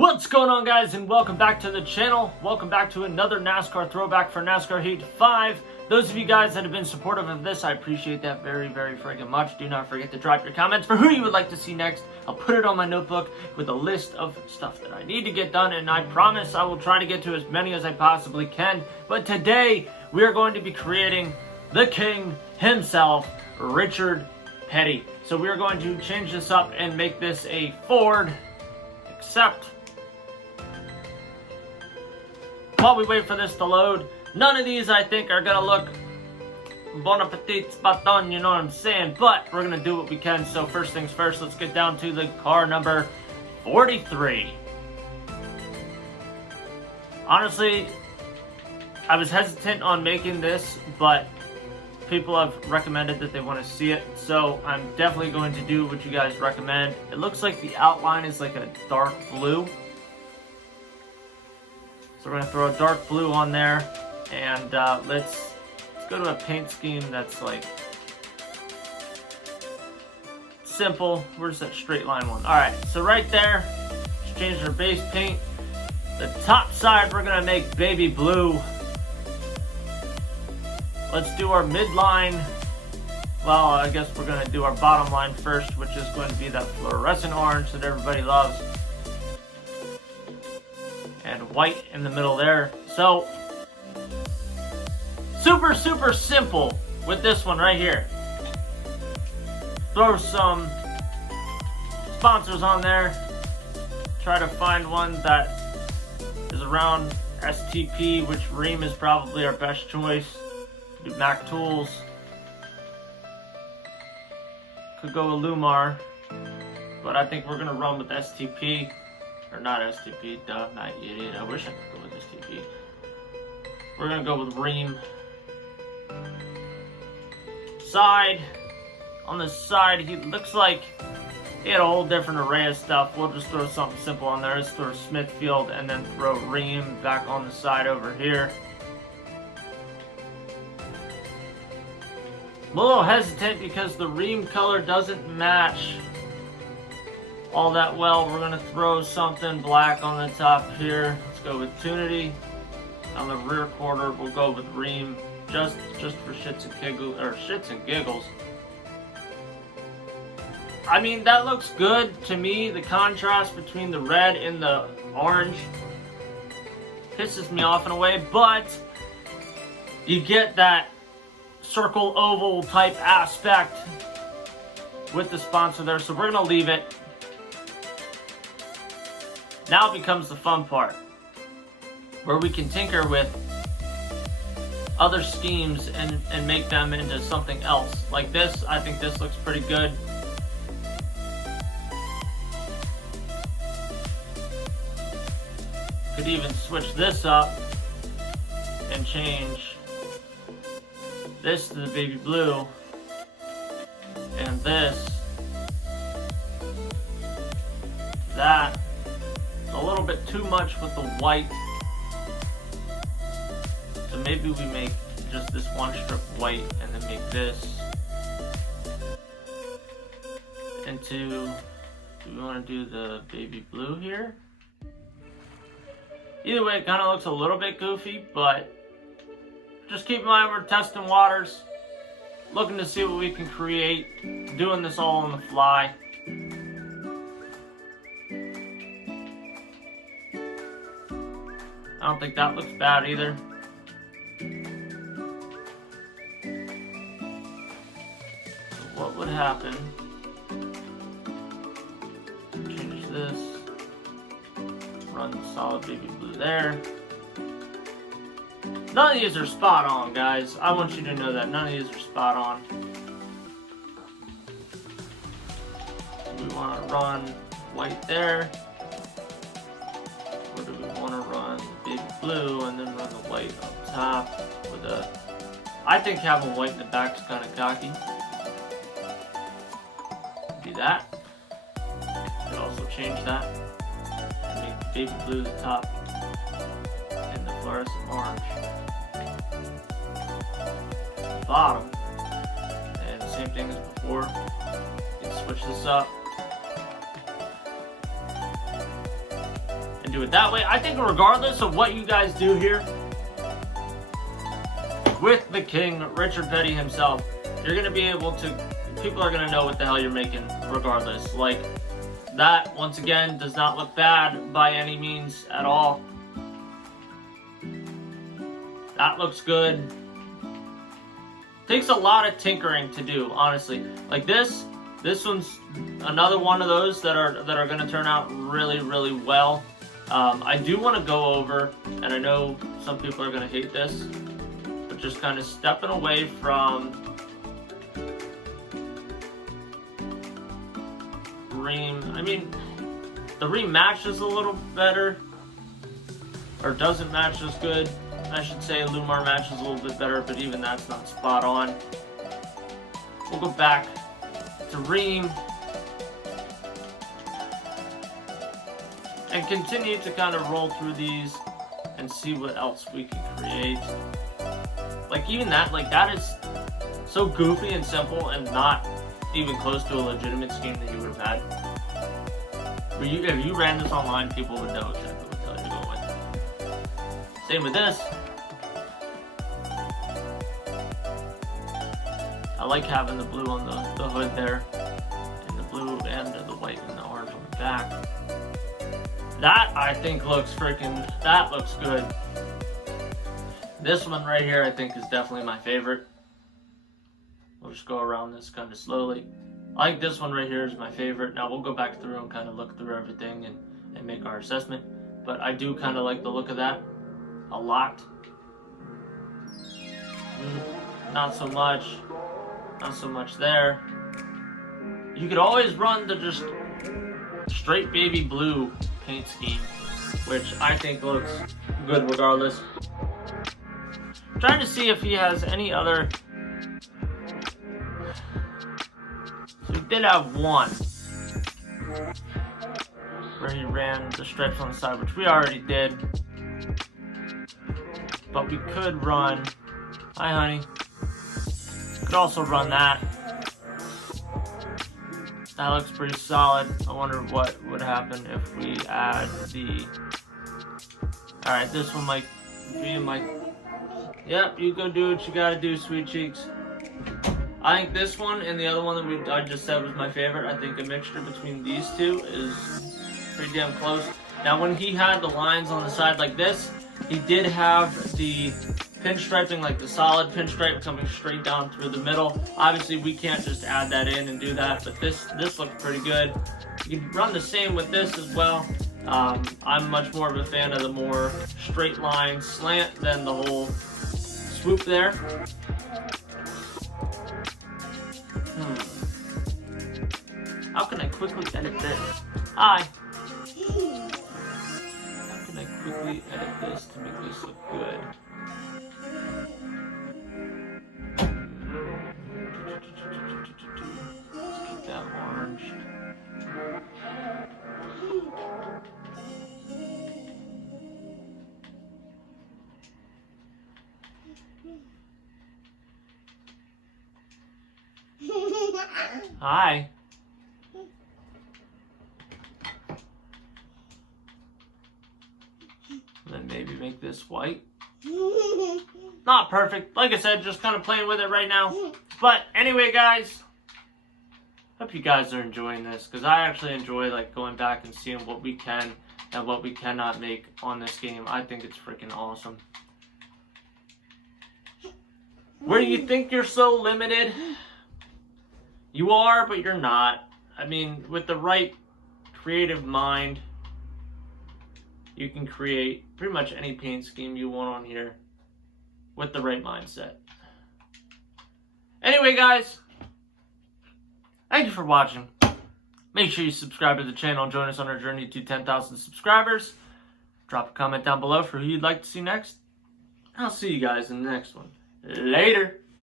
What's going on, guys, and welcome back to the channel. Welcome back to another NASCAR throwback for NASCAR Heat 5. Those of you guys that have been supportive of this, I appreciate that very, very friggin' much. Do not forget to drop your comments for who you would like to see next. I'll put it on my notebook with a list of stuff that I need to get done, and I promise I will try to get to as many as I possibly can. But today, we are going to be creating the king himself, Richard Petty. So we are going to change this up and make this a Ford, except while we wait for this to load, none of these I think are gonna look bon appetit spot on, you know what I'm saying? But we're gonna do what we can. So first things first, let's get down to the car number 43. Honestly, I was hesitant on making this, but people have recommended that they want to see it, so I'm definitely going to do what you guys recommend. It looks like the outline is like a dark blue. So we're going to throw a dark blue on there, and let's go to a paint scheme that's like simple. Where's that straight line one? Alright, so right there, let's change our base paint. The top side we're going to make baby blue. Let's do our midline. Well, I guess we're going to do our bottom line first, which is going to be that fluorescent orange that everybody loves. And white in the middle there. So, super simple with this one right here. Throw some sponsors on there. Try to find one that is around STP, which Rheem is probably our best choice. Do Mac Tools. Could go with Lumar, but I think we're gonna run with STP. Or not STP, duh, not idiot. I wish I could go with STP. We're gonna go with Rheem. Side. On the side, he looks like he had a whole different array of stuff. We'll just throw something simple on there. Let's throw Smithfield and then throw Rheem back on the side over here. I'm a little hesitant because the Rheem color doesn't match all that well. We're going to throw something black on the top here. Let's go with Tunity. On the rear quarter, we'll go with Rheem just for shits and giggles. I mean, that looks good to me. The contrast between the red and the orange pisses me off in a way, but you get that circle oval type aspect with the sponsor there, so we're gonna leave it. Now becomes the fun part, where we can tinker with other schemes and make them into something else. Like this, I think this looks pretty good. Could even switch this up and change this to the baby blue, and this, that. A little bit too much with the white, so maybe we make just this one strip white and then make this into, do we want to do the baby blue here? Either way, it kind of looks a little bit goofy, but just keep in mind we're testing waters, looking to see what we can create, doing this all on the fly. I don't think that looks bad either. So what would happen? Change this. Run the solid baby blue there. None of these are spot on, guys. I want you to know that. None of these are spot on. We want to run white there. Or do we want to run the baby blue and then run the white up top with a... I think having white in the back is kind of cocky. Do that. Could also change that. And make the baby blue the top and the fluorescent orange bottom. And same thing as before. You can switch this up. and do it that way. I think regardless of what you guys do here, with the king, Richard Petty himself, you're going to be able to, people are going to know what the hell you're making regardless. Like, that, once again, does not look bad by any means at all. That looks good. Takes a lot of tinkering to do, honestly. Like this one's another one of those that are going to turn out really, really well. I do want to go over, and I know some people are going to hate this, but just kind of stepping away from Ream. I mean, the Ream matches a little better, or doesn't match as good. I should say Lumar matches a little bit better, but even that's not spot on. We'll go back to Ream and continue to kind of roll through these and see what else we can create. Like even that, like that is so goofy and simple and not even close to a legitimate scheme that you would have had. But if you ran this online, people would know exactly what the hell you're going with. Same with this. I like having the blue on the hood there, and the blue and the white and the orange on the back. That I think looks that looks good. This one right here I think is definitely my favorite. We'll just go around this kind of slowly. I like this one right here is my favorite. Now we'll go back through and kind of look through everything and make our assessment. But I do kind of like the look of that a lot. Not so much. Not so much there. You could always run the just straight baby blue paint scheme, which I think looks good regardless. I'm trying to see if he has any other. So he did have one where he ran the stripes on the side, which we already did. But we could run. Hi, honey. Could also run that. That looks pretty solid. I wonder what would happen if we add the. Alright, this one might be my. Yep, you go do what you gotta do, sweet cheeks. I think this one and the other one that I just said was my favorite. I think a mixture between these two is pretty damn close. Now, when he had the lines on the side like this, he did have the pinstriping, like the solid pinstripe coming straight down through the middle. Obviously, we can't just add that in and do that, but this looks pretty good. You can run the same with this as well. I'm much more of a fan of the more straight line slant than the whole swoop there. How can I quickly edit this? Hi! How can I quickly edit this to make this look good? Let's keep that orange. Hi. And then maybe make this white. Not perfect. Like I said, just kind of playing with it right now. But anyway, guys, hope you guys are enjoying this, because I actually enjoy like going back and seeing what we can and what we cannot make on this game. I think it's freaking awesome. Where you think you're so limited, you are, but you're not. I mean, with the right creative mind, you can create pretty much any paint scheme you want on here with the right mindset. Anyway, guys, thank you for watching. Make sure you subscribe to the channel and join us on our journey to 10,000 subscribers. Drop a comment down below for who you'd like to see next. I'll see you guys in the next one. Later.